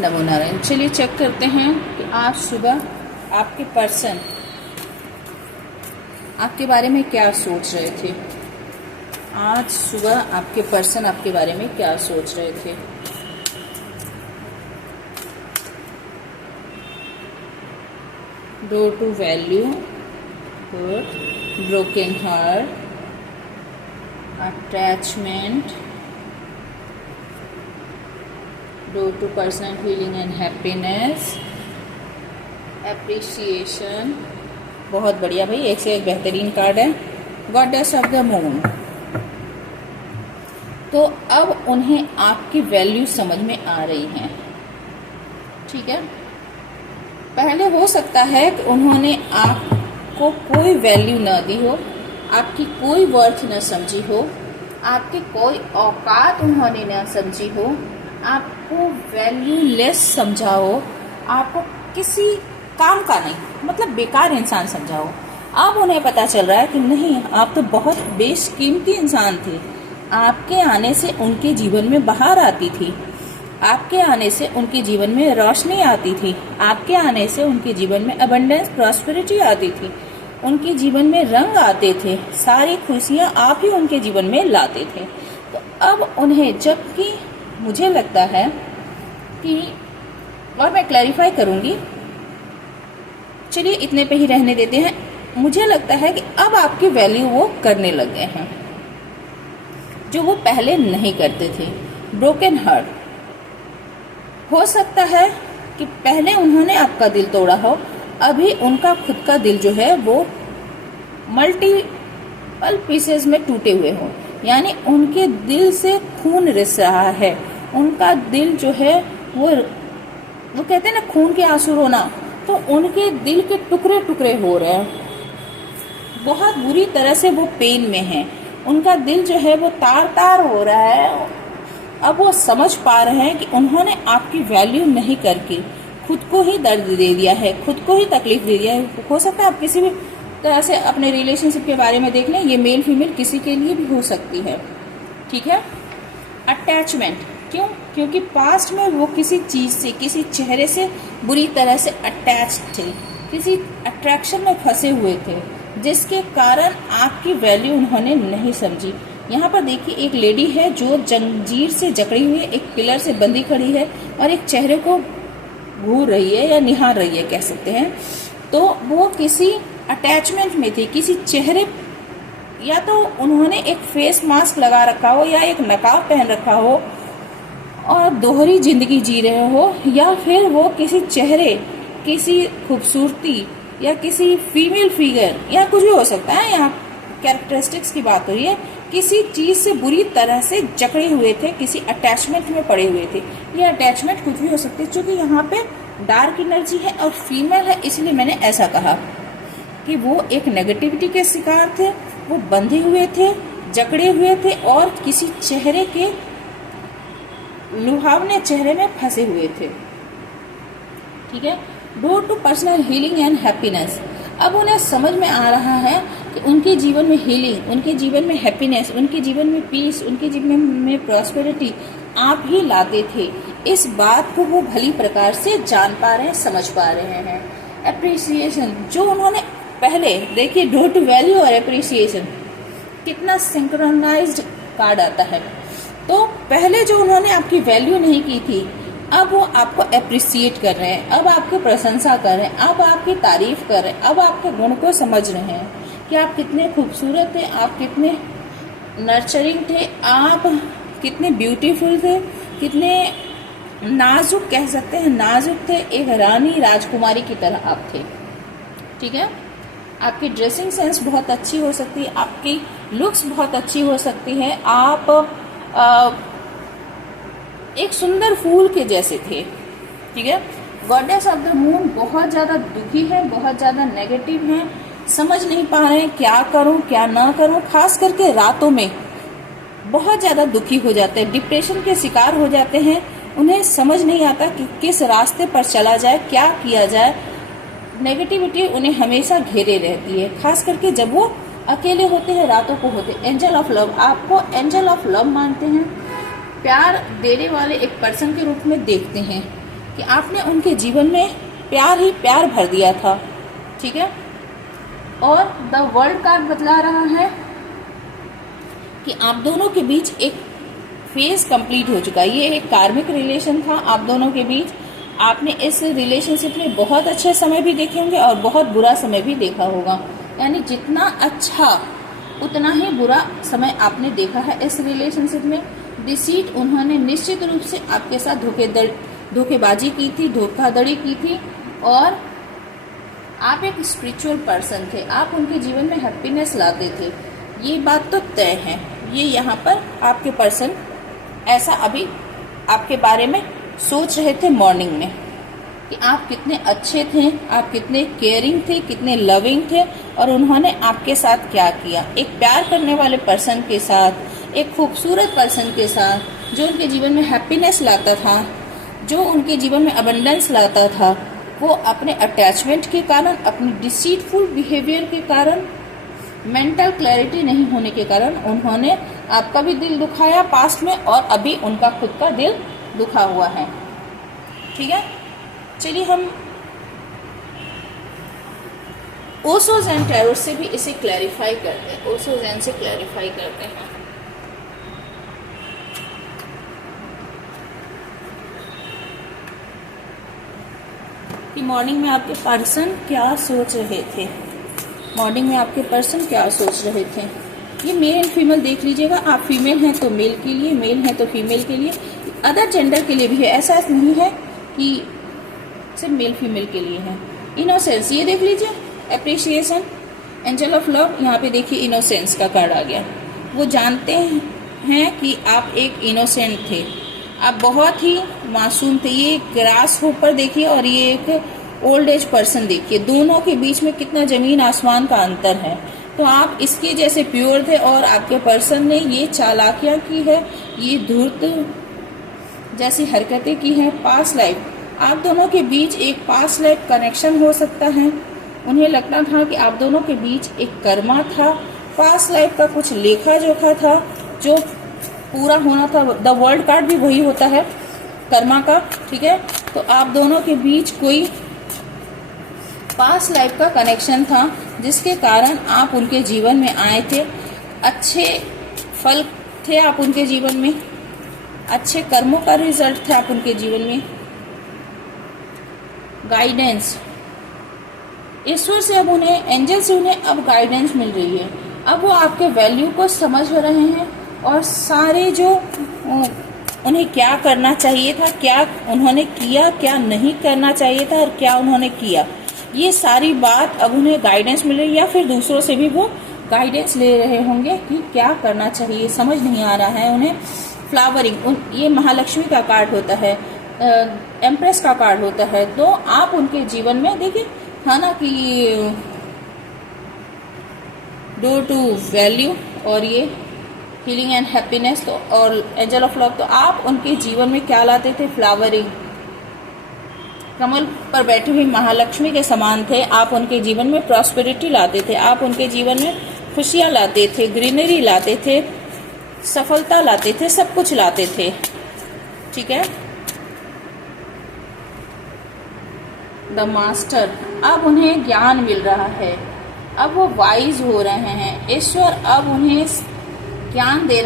नमो नारायण। चलिए चेक करते हैं कि आज सुबह आपके पर्सन आपके बारे में क्या सोच रहे थे। आज सुबह आपके पर्सन आपके बारे में क्या सोच रहे थे। Door to value, good, broken heart, attachment, door to personal healing and happiness, appreciation. बहुत बढ़िया भाई, एक से एक बेहतरीन कार्ड है। Goddess of the moon. तो अब उन्हें आपकी वैल्यू समझ में आ रही है, ठीक है। पहले हो सकता है कि उन्होंने आपको कोई वैल्यू न दी हो, आपकी कोई वर्थ न समझी हो, आपकी कोई औकात उन्होंने न समझी हो, आपको वैल्यूलेस समझा हो, आपको किसी काम का नहीं, मतलब बेकार इंसान समझा हो। अब उन्हें पता चल रहा है कि नहीं, आप तो बहुत बेशकीमती इंसान थे। आपके आने से उनके जीवन में बहार आती थी, आपके आने से उनके जीवन में रोशनी आती थी, आपके आने से उनके जीवन में अबंडेंस, प्रॉस्पेरिटी आती थी, उनके जीवन में रंग आते थे, सारी खुशियाँ आप ही उनके जीवन में लाते थे। तो अब उन्हें, जबकि मुझे लगता है कि, और मैं क्लैरिफाई करूँगी, चलिए इतने पे ही रहने देते हैं। मुझे लगता है कि अब आपकी वैल्यू वो करने लग गए हैं जो वो पहले नहीं करते थे। ब्रोकन हार्ट, हो सकता है कि पहले उन्होंने आपका दिल तोड़ा हो, अभी उनका खुद का दिल जो है वो मल्टीपल पीसेस में टूटे हुए हो, यानी उनके दिल से खून रिस रहा है। उनका दिल जो है वो कहते हैं ना, खून के आंसू रोना, तो उनके दिल के टुकड़े टुकड़े हो रहे हैं, बहुत बुरी तरह से वो पेन में हैं। उनका दिल जो है वो तार तार हो रहा है। अब वो समझ पा रहे हैं कि उन्होंने आपकी वैल्यू नहीं करके खुद को ही दर्द दे दिया है, खुद को ही तकलीफ दे दिया है। हो सकता है आप किसी भी तरह से अपने रिलेशनशिप के बारे में देख लें, ये मेल फीमेल किसी के लिए भी हो सकती है, ठीक है। अटैचमेंट, क्यों? क्योंकि पास्ट में वो किसी चीज़ से, किसी चेहरे से बुरी तरह से अटैच थे, किसी अट्रैक्शन में फंसे हुए थे, जिसके कारण आपकी वैल्यू उन्होंने नहीं समझी। यहाँ पर देखिए, एक लेडी है जो जंजीर से जकड़ी हुई है, एक पिलर से बंधी खड़ी है और एक चेहरे को घूर रही है या निहार रही है, कह सकते हैं। तो वो किसी अटैचमेंट में थी, किसी चेहरे, या तो उन्होंने एक फेस मास्क लगा रखा हो या एक नकाब पहन रखा हो और दोहरी जिंदगी जी रहे हो, या फिर वो किसी चेहरे, किसी खूबसूरती या किसी फीमेल फिगर या कुछ भी हो सकता है, यहाँ कैरेक्टरिस्टिक्स की बात हो रही है, किसी चीज़ से बुरी तरह से जकड़े हुए थे, किसी अटैचमेंट में पड़े हुए थे। ये अटैचमेंट कुछ भी हो सकती है, क्योंकि यहाँ पे डार्क एनर्जी है और फीमेल है, इसलिए मैंने ऐसा कहा कि वो एक नेगेटिविटी के शिकार थे, वो बंधे हुए थे, जकड़े हुए थे और किसी चेहरे के, लुभावने चेहरे में फंसे हुए थे, ठीक है। Door to personal healing and happiness, अब उन्हें समझ में आ रहा है कि उनके जीवन में हीलिंग, उनके जीवन में हैप्पीनेस, उनके जीवन में पीस, उनके जीवन में प्रॉस्पेरिटी आप ही लाते थे। इस बात को वो भली प्रकार से जान पा रहे हैं, समझ पा रहे हैं। एप्रिसिएशन, जो उन्होंने पहले, देखिए डोर टू वैल्यू और एप्रिसिएशन कितना सिंक्रोनाइज्ड कार्ड आता है। तो पहले जो उन्होंने आपकी वैल्यू नहीं की थी, अब वो आपको एप्रिसिएट कर रहे हैं, अब आपकी प्रशंसा कर रहे हैं, अब आपकी तारीफ कर रहे हैं, अब आपके गुण को समझ रहे हैं कि आप कितने खूबसूरत थे, आप कितने नर्चरिंग थे, आप कितने ब्यूटीफुल थे, कितने नाजुक, कह सकते हैं नाजुक थे, एक रानी राजकुमारी की तरह आप थे, ठीक है। आपकी ड्रेसिंग सेंस बहुत अच्छी हो सकती है, आपकी लुक्स बहुत अच्छी हो सकती है, आप एक सुंदर फूल के जैसे थे, ठीक है। गॉडेस ऑफ द मून बहुत ज़्यादा दुखी है, बहुत ज़्यादा नेगेटिव है, समझ नहीं पा रहे हैं क्या करूं क्या ना करूं, खास करके रातों में बहुत ज़्यादा दुखी हो जाते हैं, डिप्रेशन के शिकार हो जाते हैं। उन्हें समझ नहीं आता कि किस रास्ते पर चला जाए, क्या किया जाए। नेगेटिविटी उन्हें हमेशा घेरे रहती है, खास करके जब वो अकेले होते हैं, रातों को होते। एंजल ऑफ लव, आपको एंजल ऑफ लव मानते हैं, प्यार देने वाले एक पर्सन के रूप में देखते हैं कि आपने उनके जीवन में प्यार ही प्यार भर दिया था, ठीक है। और द वर्ल्ड कार्ड बतला रहा है कि आप दोनों के बीच एक फेज कंप्लीट हो चुका है। ये एक कार्मिक रिलेशन था आप दोनों के बीच। आपने इस रिलेशनशिप में बहुत अच्छे समय भी देखे होंगे और बहुत बुरा समय भी देखा होगा, यानी जितना अच्छा उतना ही बुरा समय आपने देखा है इस रिलेशनशिप में। डिसीट, उन्होंने निश्चित रूप से आपके साथ धोखेबाजी की थी, धोखाधड़ी की थी। और आप एक स्पिरिचुअल पर्सन थे, आप उनके जीवन में हैप्पीनेस लाते थे, ये बात तो तय है। ये यहाँ पर आपके पर्सन ऐसा अभी आपके बारे में सोच रहे थे मॉर्निंग में कि आप कितने अच्छे थे, आप कितने केयरिंग थे, कितने लविंग थे, और उन्होंने आपके साथ क्या किया। एक प्यार करने वाले पर्सन के साथ, एक खूबसूरत पर्सन के साथ, जो उनके जीवन में हैप्पीनेस लाता था, जो उनके जीवन में अबंडेंस लाता था, वो अपने अटैचमेंट के कारण, अपने डिसीटफुल बिहेवियर के कारण, मेंटल क्लैरिटी नहीं होने के कारण उन्होंने आपका भी दिल दुखाया पास्ट में, और अभी उनका खुद का दिल दुखा हुआ है, ठीक है। चलिए हम ओशोज एंड टैरोट से भी इसे क्लैरिफाई करते हैं, ओशोज एंड से क्लैरिफाई करते हैं। कि मॉर्निंग में आपके पर्सन क्या सोच रहे थे, मॉर्निंग में आपके पर्सन क्या सोच रहे थे। ये मेल एंड फीमेल देख लीजिएगा, आप फीमेल हैं तो मेल के लिए, मेल हैं तो फीमेल के लिए, अदर जेंडर के लिए भी है, ऐसा नहीं है कि सिर्फ मेल फीमेल के लिए है। इनोसेंस, ये देख लीजिए, एप्रिसिएशन, एंजल ऑफ लव, यहाँ पे देखिए इनोसेंस का कार्ड आ गया। वो जानते हैं कि आप एक इनोसेंट थे, आप बहुत ही मासूम थे। ये ग्रास होपर देखिए और ये एक ओल्ड एज पर्सन देखिए, दोनों के बीच में कितना जमीन आसमान का अंतर है। तो आप इसके जैसे प्योर थे और आपके पर्सन ने ये चालाकियां की है, ये धूर्त जैसी हरकतें की हैं। पास्ट लाइफ, आप दोनों के बीच एक पास्ट लाइफ कनेक्शन हो सकता है। उन्हें लगता था कि आप दोनों के बीच एक कर्मा था, पास्ट लाइफ का कुछ लेखा जोखा था जो पूरा होना था। द वर्ल्ड कार्ड भी वही होता है कर्मा का, ठीक है। तो आप दोनों के बीच कोई पास्ट लाइफ का कनेक्शन था जिसके कारण आप उनके जीवन में आए थे। अच्छे फल थे आप उनके जीवन में, अच्छे कर्मों का रिजल्ट था आप उनके जीवन में। गाइडेंस, ईश्वर से अब उन्हें, एंजल से उन्हें अब गाइडेंस मिल रही है। अब वो आपके वैल्यू को समझ रहे हैं और सारे जो उन्हें क्या करना चाहिए था, क्या उन्होंने किया, क्या नहीं करना चाहिए था और क्या उन्होंने किया, ये सारी बात अब उन्हें गाइडेंस मिल रही है। या फिर दूसरों से भी वो गाइडेंस ले रहे होंगे कि क्या करना चाहिए, समझ नहीं आ रहा है उन्हें। फ्लावरिंग, ये महालक्ष्मी का कार्ड होता है, एम्प्रेस का कार्ड होता है। तो आप उनके जीवन में देखिए था ना कि डोर टू वैल्यू और ये हीलिंग एंड हैप्पीनेस, तो और एंजल ऑफ लव, तो आप उनके जीवन में क्या लाते थे, फ्लावरिंग, कमल पर बैठी हुई महालक्ष्मी के समान थे। आप उनके जीवन में प्रॉस्पेरिटी लाते थे, आप उनके जीवन में खुशियां लाते थे, ग्रीनरी लाते थे, सफलता लाते थे, सब कुछ लाते थे, ठीक है। द मास्टर, अब उन्हें ज्ञान मिल रहा है, अब वो वाइज हो रहे हैं। ईश्वर अब उन्हें ज्ञान दे